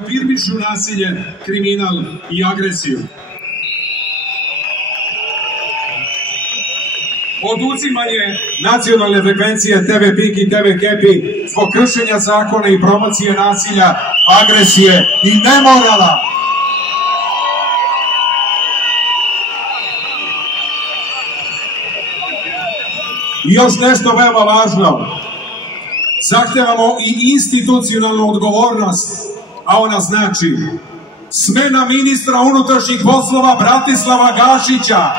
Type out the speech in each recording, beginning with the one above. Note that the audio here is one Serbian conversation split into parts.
afirmišu nasilje, kriminal i agresiju. Oduzimanje nacionalne frekvencije TV Pink i TV Happy zbog kršenja zakona i promocije nasilja, agresije i nemorala. I još nešto veoma važno. Zahtevamo i institucionalnu odgovornost, a ona znači smena ministra unutrašnjih poslova Bratislava Gašića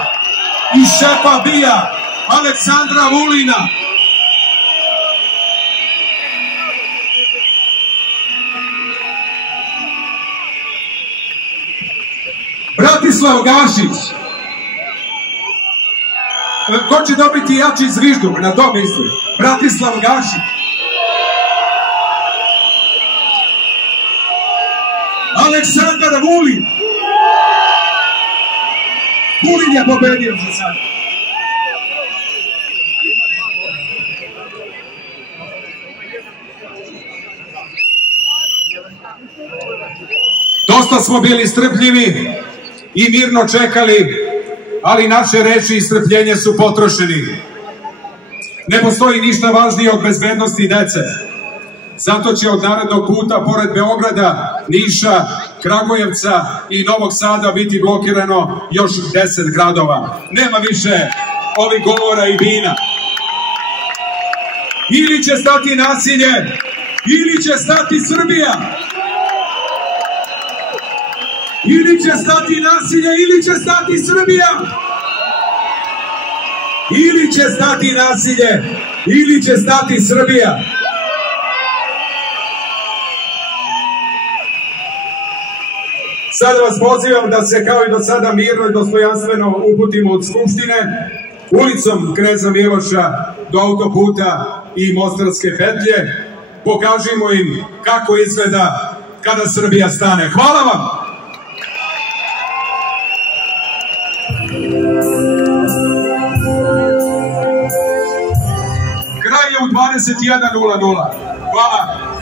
i šefa BIA Aleksandra Vulina. Bratislav Gašić. Ko će dobiti jači zvižduk, na to mislim. Bratislav Gašić. Aleksandar Vulin. Vulin je pobedio za sada. Dosta smo bili strpljivi i mirno čekali, ali naše reči i strpljenje su potrošeni. Ne postoji ništa važnije od bezbednosti dece. Zato će od narednog puta, pored Beograda, Niša, Kragujevca i Novog Sada biti blokirano još 10 gradova. Nema više ovih govora i bina. Ili će stati nasilje, ili će stati Srbija. Ili će stati nasilje, ili će stati Srbija. Ili će stati nasilje, ili će stati Srbija. Sada vas pozivam da se kao i do sada mirno i dostojanstveno uputimo od Skupštine, ulicom Kneza Miloša do autoputa i Mostarske petlje. Pokažimo im kako izgleda kada Srbija stane. Hvala vam! Kraj je u 21:00. Hvala!